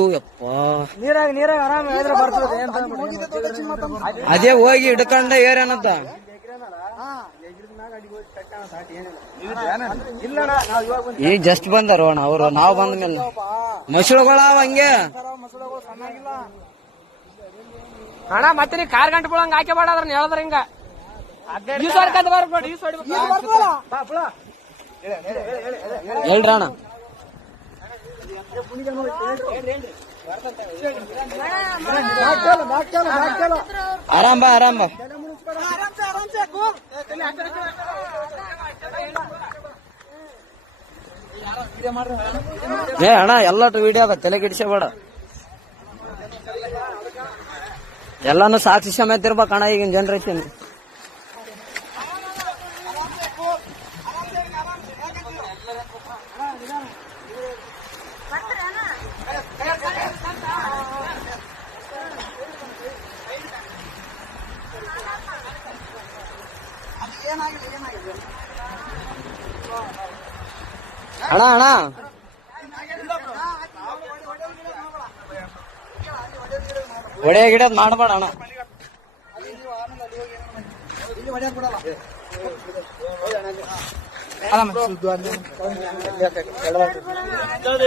ಬಿಟ್ಟು ಯಪ್ಪ ನೀರಾಗ ಆರಾಮ ಬರ್ತದೆ. ಅದೇ ಹೋಗಿ ಹಿಡ್ಕೊಂಡ ಏರೇನಂತ ಈಗ ಜಸ್ಟ್ ಬಂದಾರ ಅಣ್ಣ ಅವರು. ನಾವು ಬಂದ ಮೇಲೆ ಮಸಳುಗಳಾವ ಹಂಗೆ ಅಣ್ಣ. ಮತ್ತೆ ನೀ ಕಾರ್ ಗಂಟೆ ಬಿಡಂಗ ಹಾಕಿ ಬಾಡ್ರ ಹೇಳಿದ್ರ ಹಿಂಗ ಹೇಳ್ರಿ ಅಣ್ಣ. ಆರಾಮ್ ಬಾ ಏ ಅಣ್ಣ ಎಲ್ಲಟು ವಿಡಿಯೋ ಆಗ ತಲೆ ಕೆಡಿಸಬೇಡ. ಎಲ್ಲಾನು ಸಾಕ್ಷಿ ಸಮೇತ ಇರ್ಬೇಕಣ್ಣ ಈಗಿನ ಜನರೇಷನ್. ಅಣ್ಣ ಒಡೆ ಗಿಡದ್ ಮಾಡಬೇಡ ಅಣ್ಣ.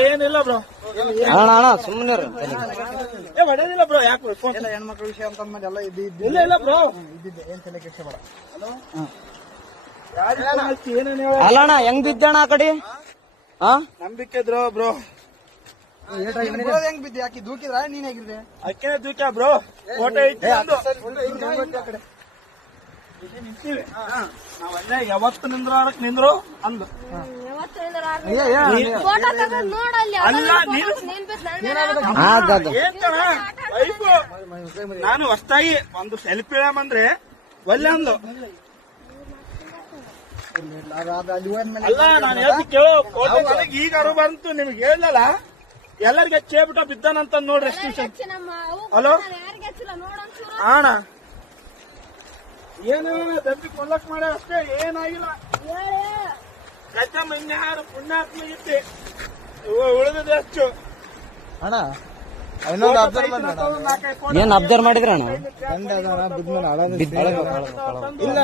ಏನಿಲ್ಲ ಬ್ರೋ ಅಣ್ಣ ಸುಮ್ಮನೆ ಹೊಡೆದಿಲ್ಲ ಬ್ರೋ. ಯಾಕೆ ಹೆಣ್ಮಕ್ಳ ವಿಷಯ ಅಂತ ಎಲ್ಲ ಇಲ್ಲ ಬ್ರೋ ಇದ್ದಿದ್ದೆ. ಏನ್ ತಲೆ ಕೆಡಿಸಬೇಡ. ಅಲ್ಲ ಅಣ್ಣ ಹೆಂಗ್ ಬಿದ್ದಣ್ಣ ಆ ಕಡೆ? ನಂಬಿಕೆ ಇದ್ರು ಬ್ರೋ. ಹೆಂಗ್ ಬಿದ್ದೆ? ಯಾಕೆ ದೂಕಿದ್ರ ನೀನ್ ಹೇಗಿದ್ದೆ? ಅಕ್ಕೇನೆ ದೂಕ ಬ್ರೋ. ಫೋಟೋ ಐತಿ ನಾವಲ್ಲೇ ಯಾವತ್ತು ನಿಂದ್ರು ಅಂದು. ನಾನು ಹೊಸ್ತಾಗಿ ಒಂದು ಸೆಲ್ಫಿ ಅಂದ್ರೆ ಒಳ್ಳೆ ಅಂದು. ಅಲ್ಲ ನಾನು ಹೇಳ್ತಿ ಕೇಳೋ ಫೋಟೋ ನನಗೆ ಈಗ ಅರು ಬಂತು. ನಿಮ್ಗೆ ಹೇಳಲ್ಲ ಎಲ್ಲರಿಗೆ ಚೇಬಿಟ ಬಿದ್ದಾನಂತ ನೋಡ್ರಿ. ಎಷ್ಟು ವಿಷಯ. ಹಲೋ ಅಣ್ಣ ಏನು ದಂಪಿ ಕೊಲ್ಲಕ್ ಮಾಡ ಅಷ್ಟೇ, ಏನಾಗಿಲ್ಲ. ಕಚ್ಚಮ್ಮ ಇನ್ಯಾರು ಪುಣ್ಯಾತ್ಮಗಿತ್ತೆ ಉಳಿದಿದೆ ಅಷ್ಟು. ಅಣ್ಣ ಇನ್ನೊಂದು ಏನ್ ಅಬ್ಸರ್ವ್ ಮಾಡಿದ್ರ ಅಣ್ಣ? ಇಲ್ಲ